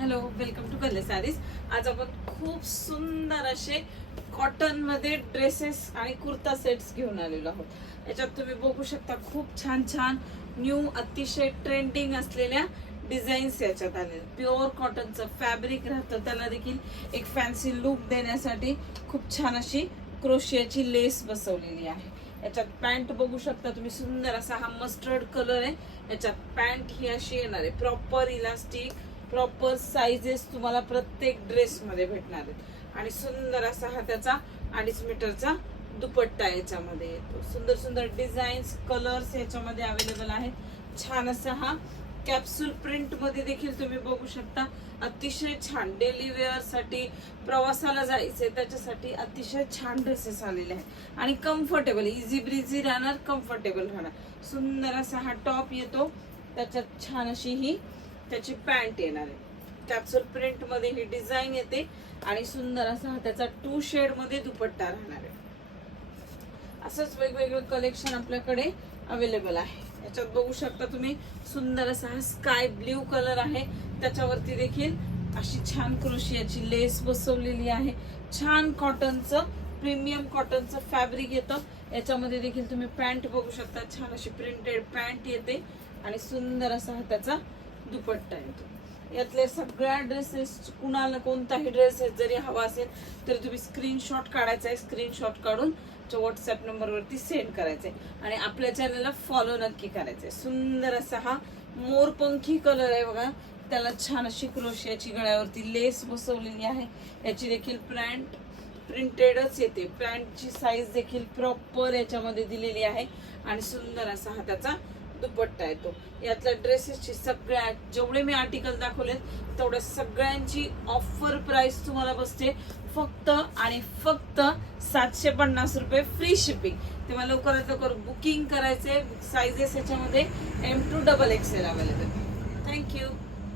Hello, welcome to कल्ले sarees. आज आपण खूप सुंदर असे कॉटन मध्ये ड्रेसेस आणि कुर्ता सेट्स घेऊन आलेलो आहोत. याच्यात तुम्ही बघू शकता खूप छान छान न्यू अतिशय ट्रेंडिंग असलेल्या डिझाईन्स याच्यात आले. प्युअर कॉटनचं फॅब्रिक राहतं, त्याला देखील एक फॅन्सी लुक देण्यासाठी खूप छान अशी क्रोशियाची लेस बसवलेली आहे. याच्यात पॅन्ट बघू शकता तुम्ही, सुंदर असा हा मस्टर्ड कलर आहे. याच्यात पॅन्ट ही अशी येणार आहे, प्रॉपर इलास्टिक, प्रॉपर साइजेस तुम्हाला प्रत्येक ड्रेस मध्ये भेटणार आहेत. आणि सुंदर असा हा त्याचा 2.5 मीटरचा दुपट्टा याच्यामध्ये येतो. सुंदर सुंदर डिझाईन्स, कलर्स याच्यामध्ये अवेलेबल आहेत. छान असा हा कॅप्सूल प्रिंट मध्ये देखील तुम्ही बघू शकता. अतिशय छान डेली वेअर साठी, प्रवासाला जायचंय त्याच्यासाठी अतिशय छान ड्रेसेस आलेले आहेत आणि कम्फर्टेबल, इझी ब्रिझी राहणार, कम्फर्टेबल राहणार. सुंदर असा हा टॉप येतो, त्याच्यात छान अशी ही त्याची पॅन्ट येणार आहे. कॅप्सूल प्रिंट मध्ये ही डिझाईन येते आणि सुंदर असा हा त्याचा 2 शेड मध्ये दुपट्टा राहणार आहे. असंच वेगवेगळं कलेक्शन आपल्याकडे अवेलेबल आहे. याच्यात बघू शकता तुम्ही, सुंदर असा हा स्काय ब्ल्यू कलर आहे, त्याच्यावरती देखील अशी छान क्रोशियाची लेस बसवलेली आहे. छान कॉटनचं, प्रीमियम कॉटनचं फॅब्रिक येतं. याच्यामध्ये देखील तुम्ही पॅन्ट बघू शकता, छान अशी प्रिंटेड पॅन्ट येते आणि सुंदर असा हा त्याचा दुपट्टा येतो. यातले सगळ्या ड्रेसेस, कुणाला कोणताही ड्रेसेस जरी हवा असेल तर तुम्ही स्क्रीनशॉट काढायचा आहे. स्क्रीनशॉट काढून व्हॉट्सअप नंबरवरती सेंड करायचंय आणि आपल्या चॅनलला फॉलो नक्की करायचंय. सुंदर असा हा मोरपंखी कलर आहे बघा, त्याला छान अशी क्रोशियाची गळ्यावरती लेस बसवलेली आहे. याची देखील पॅन्ट प्रिंटेडच येते. पॅन्टची साईज देखील प्रॉपर याच्यामध्ये दिलेली आहे आणि सुंदर असा हा त्याचा दुपट्टा येतो. यातल्या ड्रेसेसची सगळ्या, जेवढे मी आर्टिकल दाखवले तेवढ्या सगळ्यांची ऑफर प्राइस तुम्हाला बसते फक्त आणि फक्त 750 रुपये, फ्री शिपिंग. तेव्हा लवकरात लवकर बुकिंग करायचे. साइजेस याच्यामध्ये M to XXL available. Thank you.